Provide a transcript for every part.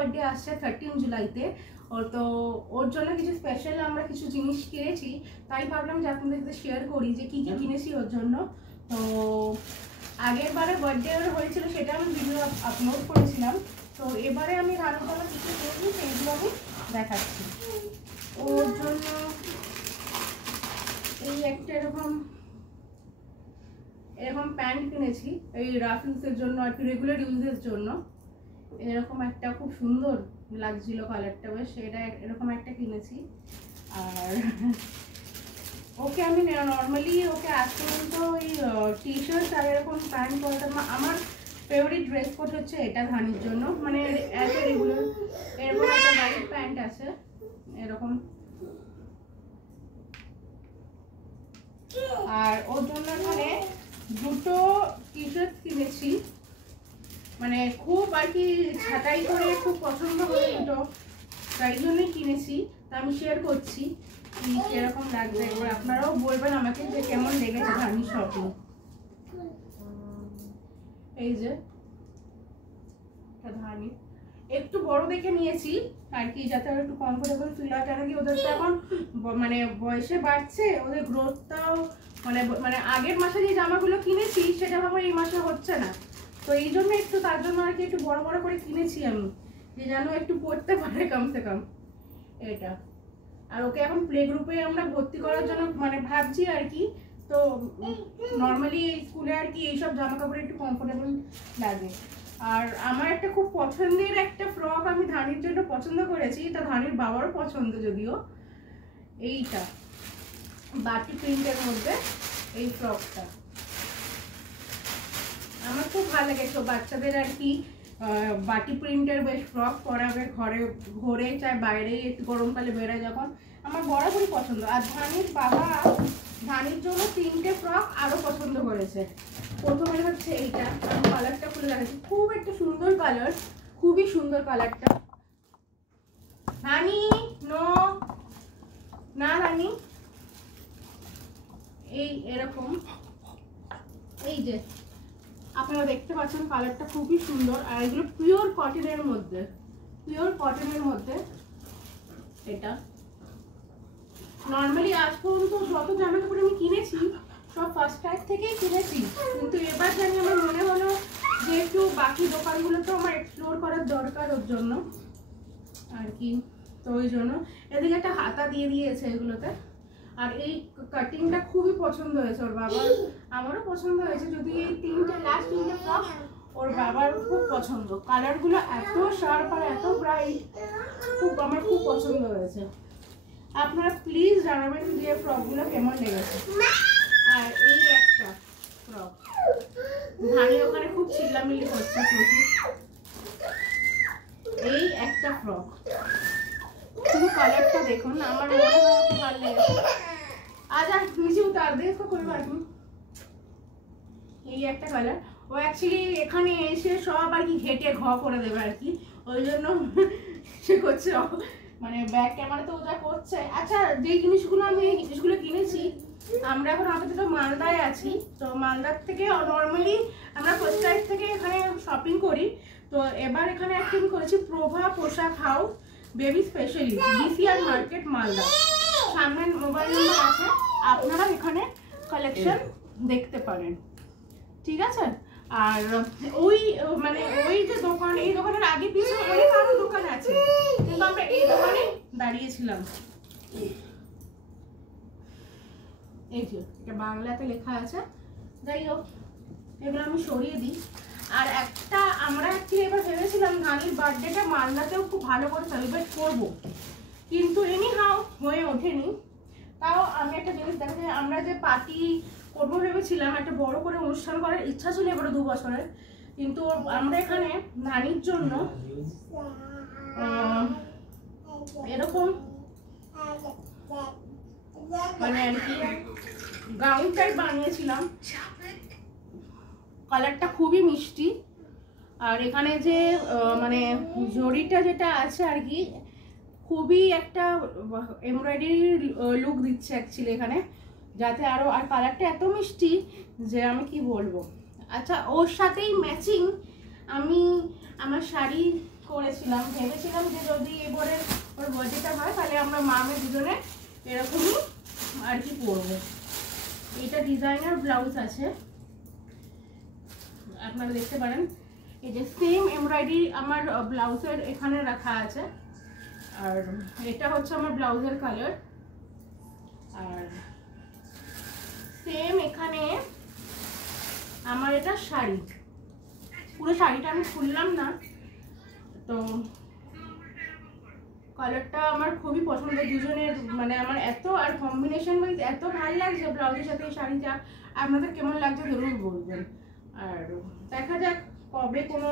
Birthday আসছে 13 জুলাইতে। তো ওর জন্য কিছু স্পেশাল আমরা কিছু জিনিস কিনেছি, তাই ভাবলাম যে আপনাদের সাথে শেয়ার করি যে কী কী কিনেছি ওর জন্য। তো আগের বারে বার্থডে হয়েছিল সেটা আমি ভিডিও আপলোড করেছিলাম, তো এবারে আমি রান্নাবান্না কিছু করেছি সেইগুলো আমি দেখাচ্ছি। ওর জন্য এই একটা এরকম প্যান্ট কিনেছি, এই রাফ ইউজের জন্য আর কি, রেগুলার ইউজের জন্য। এরকম একটা খুব সুন্দর লাগছিল কালারটা, বেশ এটা এরকম একটা কিনেছি। আর ওকে আমি নর্মালি ওকে আজ পর্যন্ত ওই টি শার্ট আর এরকম প্যান্ট পরতাম। আমার ফেভারিট ড্রেস কোড হচ্ছে এটা ধানির জন্য, মানে এত রেগুলার। এরকম একটা হোয়াইট প্যান্ট আছে এরকম, আর ওর জন্য এখানে দুটো টি শার্ট কিনেছি, মানে খুব আর কি ছাঁটাই করে খুব পছন্দ করে দুটো, তাই জন্যই কিনেছি। তা আমি শেয়ার করছি কি কিরকম লাগছে, এবার আপনারাও বলবেন আমাকে যে কেমন লেগেছে ধানির শপিং। এই যে ধানি একটু বড় দেখে নিয়েছি আর কি, যাতে ওরা একটু কমফোর্টেবল ফিল হয়, কেন কি ওদের তো এখন মানে বয়সে বাড়ছে, ওদের গ্রোথটাও মানে আগের মাসে যে জামাগুলো কিনেছি সেটা ভাবো এই মাসে হচ্ছে না, তো এই জন্য একটু তার জন্য আর কি একটু বড় বড় করে কিনেছি আমি, যে যেন একটু পড়তে পারে কমসে কম এটা। আর ওকে এখন প্লে গ্রুপে আমরা ভর্তি করার জন্য মানে ভাবছি আর কি, তো নর্মালি স্কুলে আর কি এইসব জামা কাপড় একটু কমফোর্টেবল লাগে। আর আমার একটা খুব পছন্দের একটা ফ্রক আমি ধানির জন্য পছন্দ করেছি, তা ধানির বাবারও পছন্দ যদিও, এইটা বাটি প্রিন্টের মধ্যে এই ফ্রকটা আমার খুব ভালো লাগে। তো বাচ্চাদের আর কি বাটি প্রিন্টের বেশ ফ্রক পরাবে ঘরে চাই বাইরে, একটু গরমকালে বেরোয় যখন, আমার বরাবরই পছন্দ। আর ধানির বাবা ধানির জন্য 3টে ফ্রক আরো পছন্দ করেছে। প্রথমে হচ্ছে এইটা, আমি কালারটা খুলে দেখাচ্ছি, খুব একটা সুন্দর কালার, খুবই সুন্দর কালারটা। ধানি নো না ধানি, এই এরকম, এই যে আপনারা দেখতে পাচ্ছেন কালারটা খুবই সুন্দর। আর এগুলো পিওর কটনের মধ্যে, এটা নর্মালি আজ পর্যন্ত যত জামা কাপড় আমি কিনেছি সব ফার্স্ট ক্রাই থেকেই কিনেছি, কিন্তু এবার জানি আমার মনে হলো যে একটু বাকি দোকানগুলোতেও আমার এক্সপ্লোর করার দরকার ওর জন্য আর কি, তো ওই জন্য এদিকে একটা হাতা দিয়ে দিয়েছে এগুলোতে। আর এই কাটিংটা খুবই পছন্দ হয়েছে ওর বাবার, আমারও পছন্দ হয়েছে, যদি এই লাস্ট 3টে ফ্রক ওর বাবার খুব পছন্দ। কালারগুলো এত শার্প আর এত ব্রাইট, আমার খুব পছন্দ হয়েছে। আপনারা প্লিজ জানাবেন যে ফ্রকগুলো কেমন লেগেছে। আর এই একটা ফ্রক ধানি ওখানে খুব চিল্লামিল্লি করছে প্রচুর, এই একটা ফ্রক, শুধু কালারটা দেখুন, আমার মনে হয় খুব ভালো লেগেছে। আজ আর নিচে উতার দে इसको कोई बात नहीं। এই একটা কালার, ও অ্যাকচুয়ালি এখানে এসে সব আর কি ঘেটে ঘ করে দেবে আর কি, ওই জন্য সে করছে মানে ব্যাক ক্যামেরা তো যা করছে। আচ্ছা, যে জিনিসগুলো কিনেছি, আমরা এখন আপাতত মালদায় আছি, তো মালদার থেকে নর্মালি আমরা ফার্স্ট টাইম থেকে এখানে শপিং করি, তো এবার এখানে অ্যাক্টিভ করেছি প্রভা পোশাক house baby specially, DCR market Malda, সামনে মোবাইল নাম্বার আছে, আপনারা এখানে কালেকশন দেখতে পারেন, ঠিক আছে। আর ওই মানে ওই যে দোকান, এই দোকানের আগে পিছনে অনেক আরো দোকান আছে, কিন্তু আমরা এই দোকানে দাঁড়িয়েছিলাম। এই যে এটা বাংলাতে লেখা আছে, যাই হোক এগুলো আমি সরিয়ে দিই। আর একটা আমরা এবার ভেবেছিলাম ধানির বার্থডেটা মালদাতেও খুব ভালো করে সেলিব্রেট করবো, কিন্তু এনিহাউ হয়ে ওঠেনি। তাও আমি একটা জিনিস দেখা যায়, আমরা যে পার্টি করবো ভেবেছিলাম, একটা বড় করে অনুষ্ঠান করার ইচ্ছা ছিল এবারে 2 বছরের, কিন্তু আমরা এখানে ধানির জন্য এরকম মানে আর কি গাউন টাইপ বানিয়েছিলাম, কালারটা খুবই মিষ্টি। আর এখানে যে মানে জরিটা যেটা আছে আর কি, খুবই একটা এমব্রয়ডারি লুক দিচ্ছে অ্যাকচুয়ালি এখানে, যাতে আরো, আর কালারটা এত মিষ্টি যে আমি কি বলবো। আচ্ছা, ওর সাথেই ম্যাচিং আমি আমার শাড়ি করেছিলাম, ভেবেছিলাম যে যদি এবারে ওর বার্থডেটা হয় তাহলে আমরা মামে দুজনে এরকমই আর কি পরবো। এটা ডিজাইনার ব্লাউজ আছে, আপনারা দেখতে পারেন। এই যে সেম এমব্রয়ডারি আমার ব্লাউজের এখানে রাখা আছে, আর এটা হচ্ছে আমার ব্লাউজের কালার। আর সেম এখানে আমার এটা শাড়ি, পুরো শাড়িটা আমি খুললাম না, তো কালারটা আমার খুবই পছন্দ দুজনের, মানে আমার এত আর কম্বিনেশন ওয়াইজ এত ভালো লাগছে ব্লাউজের সাথে এই শাড়িটা। আপনাদের কেমন লাগছে জরুর বলবেন। আর দেখা যাক কবে কোনো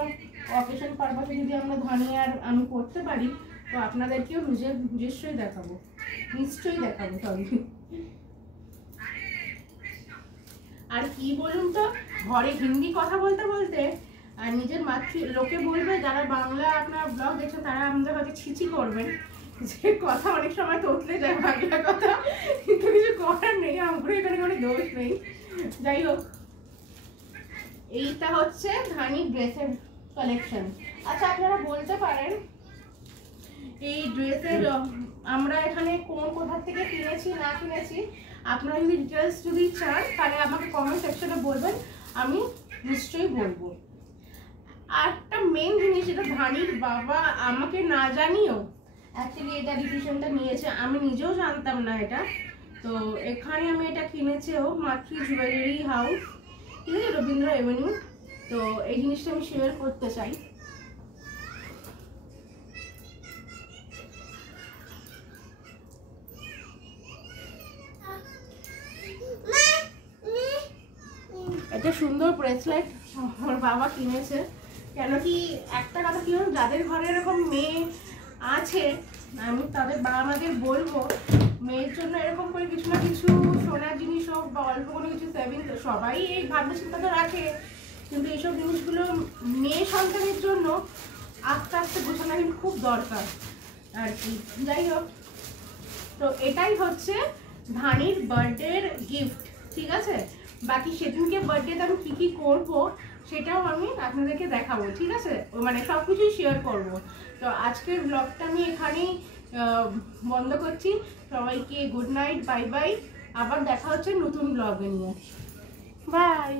অকেশন পারপাসে যদি আমরা ধানি আর আমি করতে পারি তো আপনাদেরকেও নিশ্চয়ই দেখাবো, নিশ্চয়ই দেখাবো সবই। আর কি বলুন তো, ঘরে হিন্দি কথা বলতে বলতে আর নিজের লোকে বলবে, যারা বাংলা আপনার ব্লগ দেখছেন তারা আমাদের হয়তো ছিছি করবেন যে কথা অনেক সময় তোতলে যায় বাংলা কথা, কিন্তু কিছু করার নেই, আমার এখানে কোনো দোষ নেই। যাই হোক, এইটা হচ্ছে ধানি ড্রেসের কালেকশন। আচ্ছা আপনারা বলতে পারেন এই ড্রেসের আমরা এখানে কোথা থেকে কিনেছি না কিনেছি, আপনারা যদি ডিটেলস যদি চান তাহলে আমাকে কমেন্ট সেকশনে বলবেন, আমি নিশ্চয়ই বলবো। আর একটা মেন জিনিস, এটা ধানির বাবা আমাকে না জানিয়েও অ্যাকচুয়ালি এটা ডিসিশনটা নিয়েছে, আমি নিজেও জানতাম না এটা। তো এখানে আমি এটা কিনেছেও, মাতৃ জুয়েলারি হাউস, ঠিক আছে, রবীন্দ্র এভিনিউ। তো এই জিনিসটা আমি শেয়ার করতে চাই। একটা সুন্দর ব্রেসলেট আমার বাবা কিনেছে, কেন কি একটা কথা কি হল, যাদের ঘরে এরকম মেয়ে আছে আমি তাদের বাবা মাদের বলবো মেয়ের জন্য এরকম করে কিছু না কিছু সোনার জিনিস হোক বা অল্প কোনো কিছু সেভিং, সবাই এই ভাবনা চিন্তা তো রাখে, কিন্তু এইসব জিনিসগুলো মেয়ে সন্তানের জন্য আস্তে আস্তে গোছানো কিন্তু খুব দরকার আর কি। যাই হোক, তো এটাই হচ্ছে ধানির বার্থডের গিফট, ঠিক আছে। বাকি সেদিনকে বার্থডেতে আমি কী কী করবো সেটাও আমি আপনাদেরকে দেখাবো, ঠিক আছে, মানে সব কিছুই শেয়ার করবো। তো আজকের ব্লগটা আমি এখানেই বন্ধ করছি। সবাইকে গুড নাইট, বাই বাই, আবার দেখা হচ্ছে নতুন ব্লগে নিয়ে, বাই।